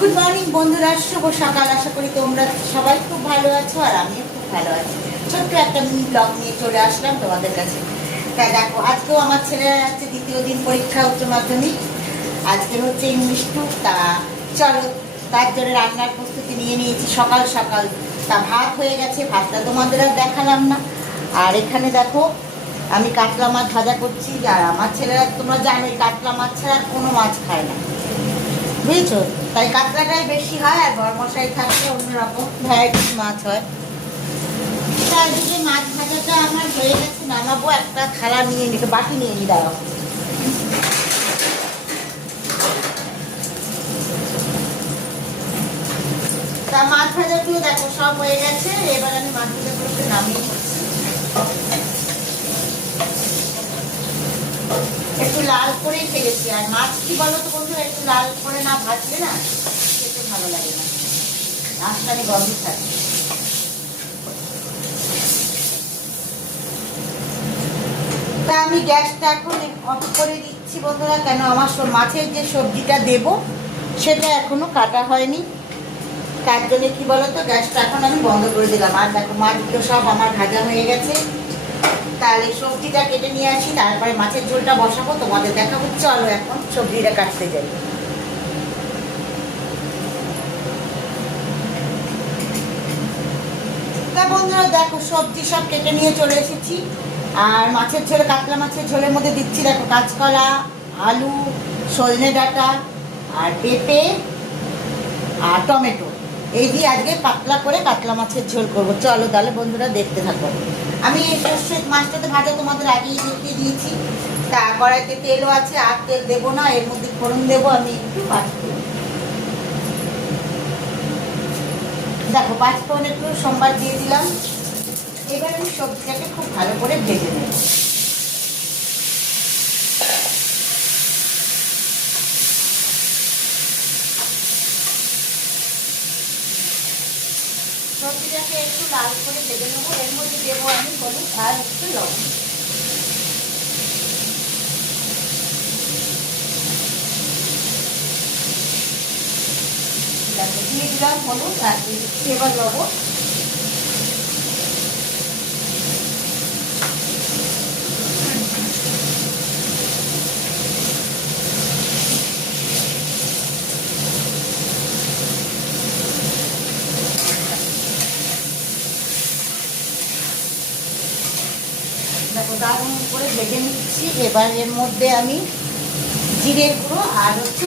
Good morning বন্ধুরা, শুভ সকাল। আশা করি তোমরা সবাই খুব ভালো আছো আর আমিও খুব ভালো আছি। ছোট্ট একটা মিনি ব্লগ নিয়ে চলে আসলাম তোমাদের কাছে। তাই দেখো, আজকেও আমার ছেলেরা যাচ্ছে দ্বিতীয় দিন পরীক্ষা, উচ্চ মাধ্যমিক। আজকের হচ্ছে ইংলিশ 2। তা চলো, তার জন্য রান্নার প্রস্তুতি নিয়ে নিয়েছি সকাল সকাল। তা ভাত হয়ে গেছে, ভাতটা তোমাদের আর দেখালাম না। আর এখানে দেখো, আমি কাতলা মাছ ভাজা করছি। আর আমার ছেলেরা তোমরা জানোই, কাতলা মাছ ছাড়া কোনো মাছ খায় না, বুঝেছো? তাই কাতলাটাই বেশি হয়, আর বড়মশাই থাকলে অন্যরকম ভ্যারাইটিস মাছ হয়। চারদিকে মাছ ভাজাটা আমার হয়ে গেছে, নামাবো। একটা থালা নিয়ে নিতে, বাটি নিয়ে নি, দাঁড়াও। তা মাছ ভাজাগুলো দেখো সব হয়ে গেছে। এবার আমি মাছ ভাজাগুলোকে নামিয়ে নিচ্ছি। একটু লাল করেই ফেলেছি। আর মাছ কি বলো তো বন্ধু, একটু লাল করে না ভাজলে না খেতে ভালো লাগে না, মাছটানি গন্ধ থাকে। তা আমি গ্যাসটা এখন অফ করে দিচ্ছি বন্ধুরা। কেন, আমার মাছের যে সবজিটা দেব সেটা এখনো কাটা হয়নি। তার জন্য কি বলতো, গ্যাসটা এখন আমি বন্ধ করে দিলাম। আর দেখো, মাছগুলো সব আমার ভাজা হয়ে গেছে। তাহলে সবজিটা কেটে নিয়ে আসি, তারপরে মাছের ঝোলটা বসাবো, তোমাদের দেখাবো। চলো এখন সবজিটা কাটতে যাই। তা বন্ধুরা দেখো, সবজি সব কেটে নিয়ে চলে এসেছি। আর মাছের ঝোলে, কাতলা মাছের ঝোলের মধ্যে দিচ্ছি দেখো কাঁচকলা, আলু, সজনে ডাঁটা, আর পেঁপে, আর টমেটো। এই দিয়ে আজকে পাতলা করে কাতলা মাছের ঝোল করবো। চলো তাহলে বন্ধুরা দেখতে থাকো। আমি এই সর্ষে মাছটাতে ভাজা তোমাদের আগেই দেখিয়ে দিয়েছি। তা কড়াইতে তেলও আছে, আর তেল দেবো না, এর মধ্যে ফোড়ন দেবো আমি একটু পাঁচফোড়ন। দেখো, পাঁচফোড়ন একটু সোমবার দিয়ে দিলাম। এবার আমি সবজিটাকে খুব ভালো করে ভেজে নেব। সবজিটাকে একটু লাল করে ভেজে নেবো। এর মধ্যে দেবো আমি হলুদ আর একটু লবণ। দেখো, দিয়ে দিলাম হলুদ আর দিচ্ছি এবার লবণ। দেখো, দারুণ করে ভেজে নিচ্ছি। এবার এর মধ্যে আমি জিরে গুঁড়ো আর হচ্ছে